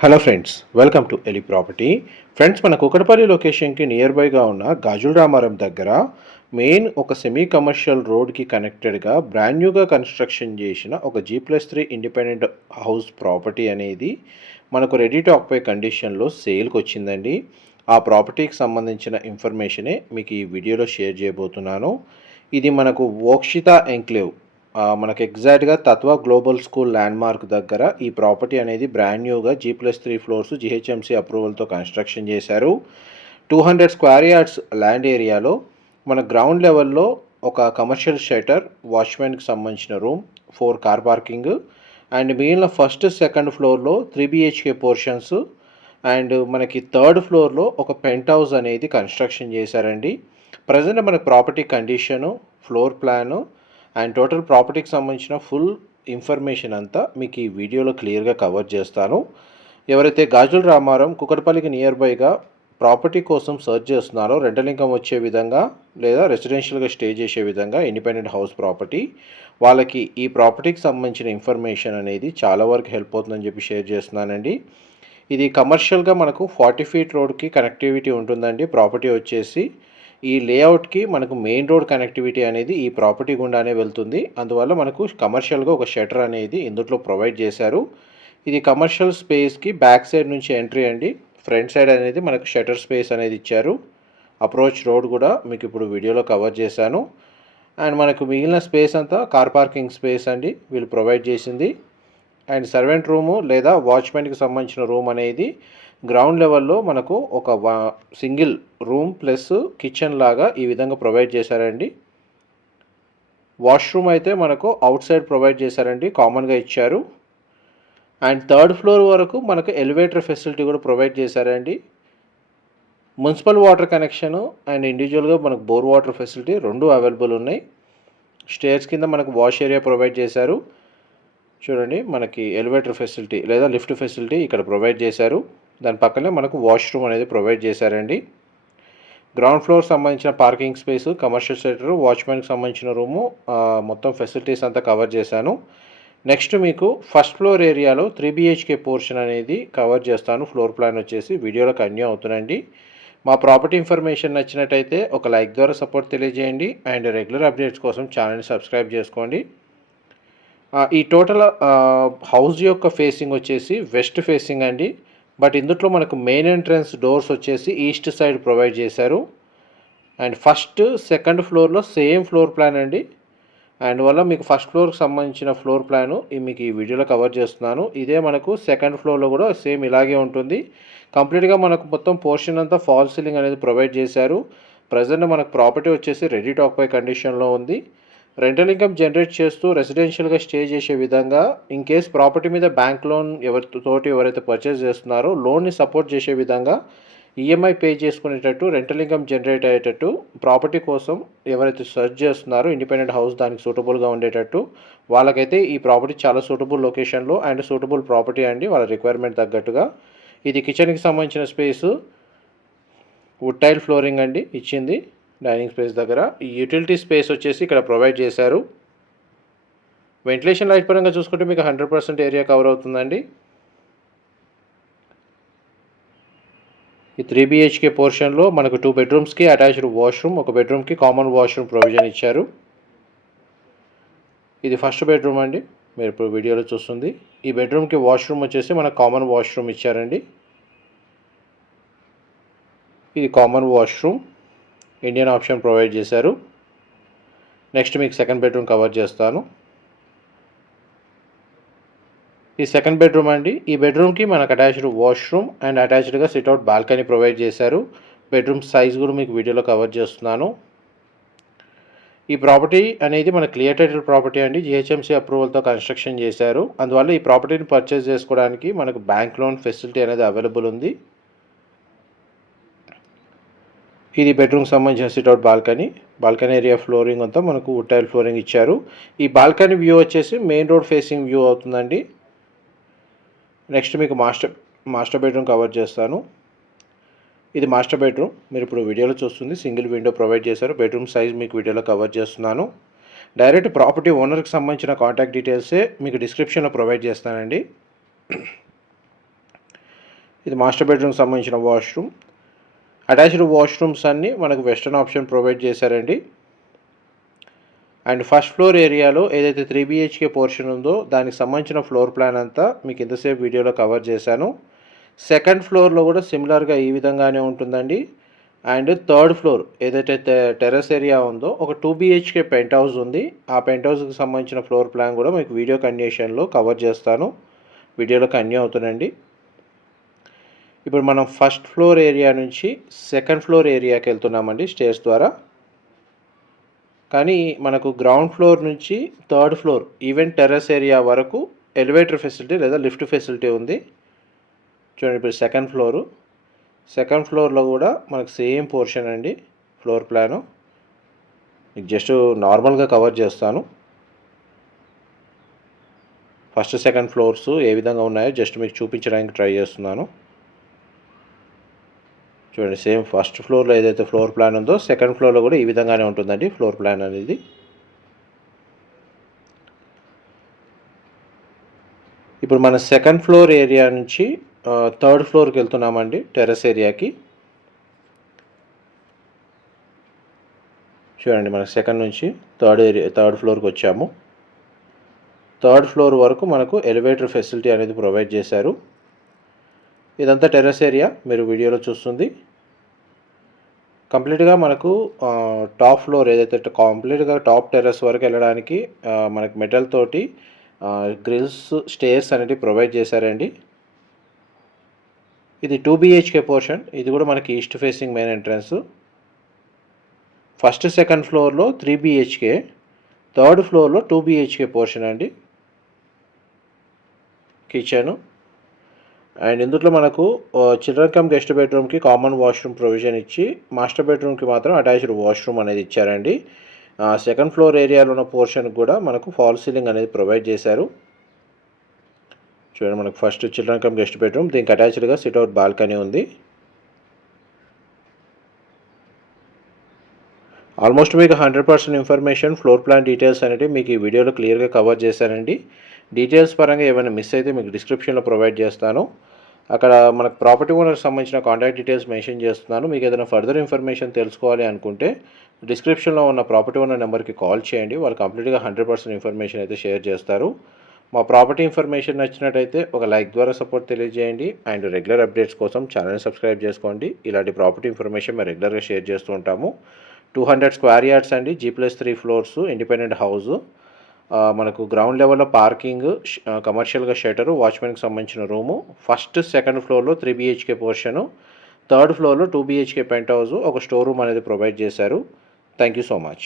Hello friends welcome to Eli property friends మన కుకటపల్లి లొకేషన్కి near బైగా ఉన్న గాజుల్ రామారం దగ్గర మెయిన్ ఒక సెమీ కమర్షియల్ రోడ్కి కనెక్టెడ్గా బ్రాండ్ న్యూగా కన్స్ట్రక్షన్ చేసిన ఒక G plus three independent house property అనేది మనకు రెడీ టు ఆక్యుపై కండిషన్లో సేల్కి వచ్చిందండి. ఆ ప్రాపర్టీకి సంబంధించిన ఇన్ఫర్మేషనే మీకు ఈ వీడియోలో షేర్ చేయబోతున్నాను. ఇది మనకు వోక్షిత ఎంక్లేవ్ మనకు ఎగ్జాక్ట్గా తత్వ గ్లోబల్ స్కూల్ ల్యాండ్ మార్క్ దగ్గర ఈ ప్రాపర్టీ అనేది బ్రాండ్ న్యూగా G plus three floors G H M C అప్రూవల్తో construction చేశారు. Two hundred square yards land ఏరియాలో మన గ్రౌండ్ లెవెల్లో ఒక కమర్షియల్ షెటర్ వాచ్మెన్కి సంబంధించిన room four car parking and మిగిలిన ఫస్ట్ సెకండ్ ఫ్లోర్లో three B H K portions and మనకి థర్డ్ ఫ్లోర్లో ఒక పెంట్ హౌస్ అనేది కన్స్ట్రక్షన్ చేశారండి. ప్రజెంట్ మనకి property condition floor plan and total ప్రాపర్టీకి సంబంధించిన ఫుల్ ఇన్ఫర్మేషన్ అంతా మీకు ఈ వీడియోలో క్లియర్గా కవర్ చేస్తాను. ఎవరైతే గాజుల రామారం కుకటపల్లికి నియర్ బైగా ప్రాపర్టీ కోసం సర్చ్ చేస్తున్నారో రెంటల్ ఇన్కమ్ వచ్చే విధంగా లేదా రెసిడెన్షియల్గా స్టే చేసే విధంగా ఇండిపెండెంట్ హౌస్ ప్రాపర్టీ వాళ్ళకి ఈ ప్రాపర్టీకి సంబంధించిన ఇన్ఫర్మేషన్ అనేది చాలా వరకు హెల్ప్ అవుతుందని చెప్పి షేర్ చేస్తున్నానండి. ఇది కమర్షియల్గా మనకు ఫార్టీ ఫీట్ రోడ్కి కనెక్టివిటీ ఉంటుందండి. ప్రాపర్టీ వచ్చేసి ఈ లేఅవుట్కి మనకు మెయిన్ రోడ్ కనెక్టివిటీ అనేది ఈ ప్రాపర్టీ గుండానే వెళ్తుంది. అందువల్ల మనకు కమర్షియల్గా ఒక షటర్ అనేది ఇందులో ప్రొవైడ్ చేశారు. ఇది కమర్షియల్ స్పేస్కి బ్యాక్ సైడ్ నుంచి ఎంట్రీ అండి. ఫ్రంట్ సైడ్ అనేది మనకు షటర్ స్పేస్ అనేది ఇచ్చారు. అప్రోచ్ రోడ్ కూడా మీకు ఇప్పుడు వీడియోలో కవర్ చేశాను. అండ్ మనకు మిగిలిన స్పేస్ అంతా కార్ పార్కింగ్ స్పేస్ అండి. వీళ్ళు ప్రొవైడ్ చేసింది. అండ్ సర్వెంట్ రూము లేదా వాచ్మెన్కి సంబంధించిన రూమ్ అనేది గ్రౌండ్ లెవెల్లో మనకు ఒక వా సింగిల్ రూమ్ ప్లస్ కిచెన్ లాగా ఈ విధంగా ప్రొవైడ్ చేశారండి. వాష్రూమ్ అయితే మనకు అవుట్ సైడ్ ప్రొవైడ్ చేశారండి కామన్గా ఇచ్చారు. అండ్ థర్డ్ ఫ్లోర్ వరకు మనకు ఎలివేటర్ ఫెసిలిటీ కూడా ప్రొవైడ్ చేశారండి. మున్సిపల్ వాటర్ కనెక్షన్ అండ్ ఇండివిజువల్గా మనకు బోర్ వాటర్ ఫెసిలిటీ రెండు అవైలబుల్ ఉన్నాయి. స్టేర్స్ కింద మనకు వాష్ ఏరియా ప్రొవైడ్ చేశారు. చూడండి మనకి ఎలివేటర్ ఫెసిలిటీ లేదా లిఫ్ట్ ఫెసిలిటీ ఇక్కడ ప్రొవైడ్ చేశారు. దాని పక్కనే మనకు వాష్రూమ్ అనేది ప్రొవైడ్ చేశారండి. గ్రౌండ్ ఫ్లోర్ సంబంధించిన పార్కింగ్ స్పేస్ కమర్షియల్ సెక్టర్ వాచ్మెన్కి సంబంధించిన రూము మొత్తం ఫెసిలిటీస్ అంతా కవర్ చేశాను. నెక్స్ట్ మీకు ఫస్ట్ ఫ్లోర్ ఏరియాలో three B H K portion అనేది కవర్ చేస్తాను. ఫ్లోర్ ప్లాన్ వచ్చేసి వీడియోలో కన్యూ అవుతుందండి. మా ప్రాపర్టీ ఇన్ఫర్మేషన్ నచ్చినట్టయితే ఒక లైక్ ద్వారా సపోర్ట్ తెలియజేయండి. అండ్ రెగ్యులర్ అప్డేట్స్ కోసం ఛానల్ని సబ్స్క్రైబ్ చేసుకోండి. ఈ టోటల్ హౌస్ యొక్క ఫేసింగ్ వచ్చేసి వెస్ట్ ఫేసింగ్ అండి. బట్ ఇందులో మనకు మెయిన్ ఎంట్రన్స్ డోర్స్ వచ్చేసి ఈస్ట్ సైడ్ ప్రొవైడ్ చేశారు. అండ్ ఫస్ట్ సెకండ్ ఫ్లోర్లో సేమ్ ఫ్లోర్ ప్లాన్ అండి. అండ్ వల్ల మీకు ఫస్ట్ ఫ్లోర్కి సంబంధించిన ఫ్లోర్ ప్లాను మీకు ఈ వీడియోలో కవర్ చేస్తున్నాను. ఇదే మనకు సెకండ్ ఫ్లోర్లో కూడా సేమ్ ఇలాగే ఉంటుంది. కంప్లీట్గా మనకు మొత్తం పోర్షన్ అంతా ఫాల్ సీలింగ్ అనేది ప్రొవైడ్ చేశారు. ప్రజెంట్ మనకు ప్రాపర్టీ వచ్చేసి రెడీ టాక్ పై కండిషన్లో ఉంది. రెంటల్ ఇన్కమ్ జనరేట్ చేస్తూ రెసిడెన్షియల్గా స్టే చేసే విధంగా ఇన్ కేస్ ప్రాపర్టీ మీద బ్యాంక్ లోన్ ఎవరితోటి ఎవరైతే పర్చేస్ చేస్తున్నారో లోన్ని సపోర్ట్ చేసే విధంగా ఈఎంఐ పే చేసుకునేటట్టు రెంటల్ ఇన్కమ్ జనరేట్ అయ్యేటట్టు ప్రాపర్టీ కోసం ఎవరైతే సెర్చ్ చేస్తున్నారో ఇండిపెండెంట్ హౌస్ దానికి సూటబుల్గా ఉండేటట్టు వాళ్ళకైతే ఈ ప్రాపర్టీ చాలా సూటబుల్ లొకేషన్లో అండ్ సూటబుల్ ప్రాపర్టీ అండి వాళ్ళ రిక్వైర్మెంట్ తగ్గట్టుగా. ఇది కిచెన్కి సంబంధించిన స్పేసు వుడ్ టైల్ ఫ్లోరింగ్ అండి ఇచ్చింది. డైనింగ్ స్పేస్ దగ్గర. ఈ యూటిలిటీ స్పేస్ వచ్చేసి ఇక్కడ ప్రొవైడ్ చేశారు. వెంటిలేషన్ లైట్ పరంగా చూసుకుంటే మీకు హండ్రెడ్ పర్సెంట్ ఏరియా కవర్ అవుతుందండి. ఈ త్రీ బిహెచ్కే పోర్షన్లో మనకు టూ బెడ్రూమ్స్కి అటాచ్డ్ వాష్రూమ్ ఒక బెడ్రూమ్కి కామన్ వాష్రూమ్ ప్రొవిజన్ ఇచ్చారు. ఇది ఫస్ట్ బెడ్రూమ్ అండి. మీరు ఇప్పుడు వీడియోలో చూస్తుంది. ఈ బెడ్రూమ్కి వాష్రూమ్ వచ్చేసి మనకు కామన్ వాష్రూమ్ ఇచ్చారండి. ఇది common washroom. Indian option provide చేశారు. నెక్స్ట్ మీకు సెకండ్ బెడ్రూమ్ కవర్ చేస్తాను. ఈ సెకండ్ బెడ్రూమ్ అండి. ఈ బెడ్రూమ్కి మనకు అటాచ్డ్ వాష్రూమ్ అండ్ అటాచ్డ్గా సిట్అవుట్ బాల్కనీ ప్రొవైడ్ చేశారు. బెడ్రూమ్ సైజ్ కూడా మీకు వీడియోలో కవర్ చేస్తున్నాను. ఈ ప్రాపర్టీ అనేది మన క్లియర్ టైటిల్ ప్రాపర్టీ అండి. జిహెచ్ఎంసీ అప్రూవల్తో కన్స్ట్రక్షన్ చేశారు. అందువల్ల ఈ ప్రాపర్టీని పర్చేస్ చేసుకోవడానికి మనకు బ్యాంక్ లోన్ ఫెసిలిటీ అనేది అవైలబుల్ ఉంది. ఇది బెడ్రూమ్ సంబంధించిన sit out balcony balcony area flooring అంతా మనకు వుడ్ టైల్ ఫ్లోరింగ్ ఇచ్చారు. ఈ బాల్కనీ వ్యూ వచ్చేసి మెయిన్ రోడ్ ఫేసింగ్ వ్యూ అవుతుందండి. నెక్స్ట్ మీకు మాస్టర్ మాస్టర్ బెడ్రూమ్ కవర్ చేస్తాను. ఇది మాస్టర్ బెడ్రూమ్ మీరు ఇప్పుడు వీడియోలో చూస్తుంది. సింగిల్ విండో ప్రొవైడ్ చేశారు. బెడ్రూమ్ సైజ్ మీకు వీడియోలో కవర్ చేస్తున్నాను. డైరెక్ట్ ప్రాపర్టీ ఓనర్కి సంబంధించిన కాంటాక్ట్ డీటెయిల్సే మీకు డిస్క్రిప్షన్లో ప్రొవైడ్ చేస్తానండి. ఇది మాస్టర్ బెడ్రూమ్కి సంబంధించిన వాష్రూమ్ అటాచ్డ్ వాష్రూమ్స్ అన్నీ మనకు వెస్టర్న్ ఆప్షన్ ప్రొవైడ్ చేశారండి. అండ్ ఫస్ట్ ఫ్లోర్ ఏరియాలో ఏదైతే త్రీ బీహెచ్కే పోర్షన్ ఉందో దానికి సంబంధించిన ఫ్లోర్ ప్లాన్ అంతా మీకు ఇంతసేపు వీడియోలో కవర్ చేశాను. సెకండ్ ఫ్లోర్లో కూడా సిమిలర్గా ఈ విధంగానే ఉంటుందండి. అండ్ థర్డ్ ఫ్లోర్ ఏదైతే టెర్రస్ ఏరియా ఉందో ఒక టూ బీహెచ్కే పెంట్ హౌస్ ఉంది. ఆ పెంట్ హౌస్కి సంబంధించిన ఫ్లోర్ ప్లాన్ కూడా మీకు వీడియో కండిషన్లో కవర్ చేస్తాను. వీడియోలో కన్యూ అవుతుందండి ఇప్పుడు మనం ఫస్ట్ ఫ్లోర్ ఏరియా నుంచి సెకండ్ ఫ్లోర్ ఏరియాకి వెళ్తున్నామండి స్టేర్స్ ద్వారా. కానీ మనకు గ్రౌండ్ ఫ్లోర్ నుంచి third floor even terrace area వరకు ఎలివేటర్ ఫెసిలిటీ లేదా లిఫ్ట్ ఫెసిలిటీ ఉంది. చూడండి ఇప్పుడు సెకండ్ ఫ్లోరు. సెకండ్ ఫ్లోర్లో కూడా మనకు సేమ్ పోర్షన్ అండి ఫ్లోర్ ప్లాను. మీకు జస్ట్ నార్మల్గా కవర్ చేస్తాను. ఫస్ట్ సెకండ్ ఫ్లోర్స్ ఏ విధంగా ఉన్నాయో జస్ట్ మీకు చూపించడానికి ట్రై చేస్తున్నాను. చూడండి సేమ్ ఫస్ట్ ఫ్లోర్లో ఏదైతే ఫ్లోర్ ప్లాన్ ఉందో సెకండ్ ఫ్లోర్లో కూడా ఈ విధంగానే ఉంటుందండి ఫ్లోర్ ప్లాన్ అనేది. ఇప్పుడు మన సెకండ్ ఫ్లోర్ ఏరియా నుంచి థర్డ్ ఫ్లోర్కి వెళ్తున్నామండి టెర్రస్ ఏరియాకి. చూడండి మన సెకండ్ నుంచి థర్డ్ ఏరియా థర్డ్ ఫ్లోర్కి వచ్చాము. థర్డ్ ఫ్లోర్ వరకు మనకు ఎలివేటర్ ఫెసిలిటీ అనేది ప్రొవైడ్ చేశారు. ఇదంతా టెర్రస్ ఏరియా మీరు వీడియోలో చూస్తుంది. కంప్లీట్గా మనకు టాప్ ఫ్లోర్ ఏదైతే కంప్లీట్గా టాప్ టెర్రస్ వరకు వెళ్ళడానికి మనకు మెటల్ తోటి గ్రిల్స్ స్టేర్స్ అనేవి ప్రొవైడ్ చేశారండి. ఇది టూ బిహెచ్కే పోర్షన్. ఇది కూడా మనకి east facing main entrance. First second ఫ్లోర్లో త్రీ బిహెచ్కే థర్డ్ ఫ్లోర్లో టూ బిహెచ్కే పోర్షన్ అండి. కిచెను. అండ్ ఇందులో మనకు చిల్డ్రన్ కమ్ గెస్ట్ బెడ్రూమ్కి కామన్ వాష్రూమ్ ప్రొవిజన్ ఇచ్చి మాస్టర్ బెడ్రూమ్కి మాత్రం అటాచ్డ్ వాష్రూమ్ అనేది ఇచ్చారండి. సెకండ్ ఫ్లోర్ ఏరియాలో ఉన్న పోర్షన్కి కూడా మనకు ఫాల్ సీలింగ్ అనేది ప్రొవైడ్ చేశారు. చూడండి మనకు first children cum guest bedroom. దీనికి అటాచ్డ్గా సిట్అవుట్ బాల్కనీ ఉంది. ఆల్మోస్ట్ మీకు hundred percent information floor plan details అనేవి మీకు ఈ వీడియోలో క్లియర్గా కవర్ చేశానండి. డీటెయిల్స్ పరంగా ఏమైనా మిస్ అయితే మీకు డిస్క్రిప్షన్లో ప్రొవైడ్ చేస్తాను. అక్కడ మనకు ప్రాపర్టీ ఓనర్కి సంబంధించిన కాంటాక్ట్ డీటెయిల్స్ మెన్షన్ చేస్తున్నాను. మీకు ఏదైనా ఫర్దర్ ఇన్ఫర్మేషన్ తెలుసుకోవాలి అనుకుంటే డిస్క్రిప్షన్లో ఉన్న ప్రాపర్టీ ఓనర్ నెంబర్కి కాల్ చేయండి. వాళ్ళు కంప్లీట్గా హండ్రెడ్ పర్సెంట్ ఇన్ఫర్మేషన్ అయితే షేర్ చేస్తారు. మా ప్రాపర్టీ ఇన్ఫర్మేషన్ నచ్చినట్టయితే ఒక లైక్ ద్వారా సపోర్ట్ తెలియజేయండి. అండ్ రెగ్యులర్ అప్డేట్స్ కోసం ఛానల్ని సబ్స్క్రైబ్ చేసుకోండి. ఇలాంటి ప్రాపర్టీ ఇన్ఫర్మేషన్ మేము రెగ్యులర్గా షేర్ చేస్తూ ఉంటాము. టూ హండ్రెడ్ స్క్వేర్ యార్డ్స్ అండి G plus three floors independent house మనకు గ్రౌండ్ లెవెల్లో పార్కింగ్ కమర్షియల్గా షటరు వాచ్మెన్కి సంబంధించిన రూము ఫస్ట్ సెకండ్ ఫ్లోర్లో త్రీ బీహెచ్కే పోర్షను థర్డ్ ఫ్లోర్లో టూ బీహెచ్కే పెంట్ హౌస్ ఒక స్టోర్ రూమ్ అనేది ప్రొవైడ్ చేశారు. Thank you so much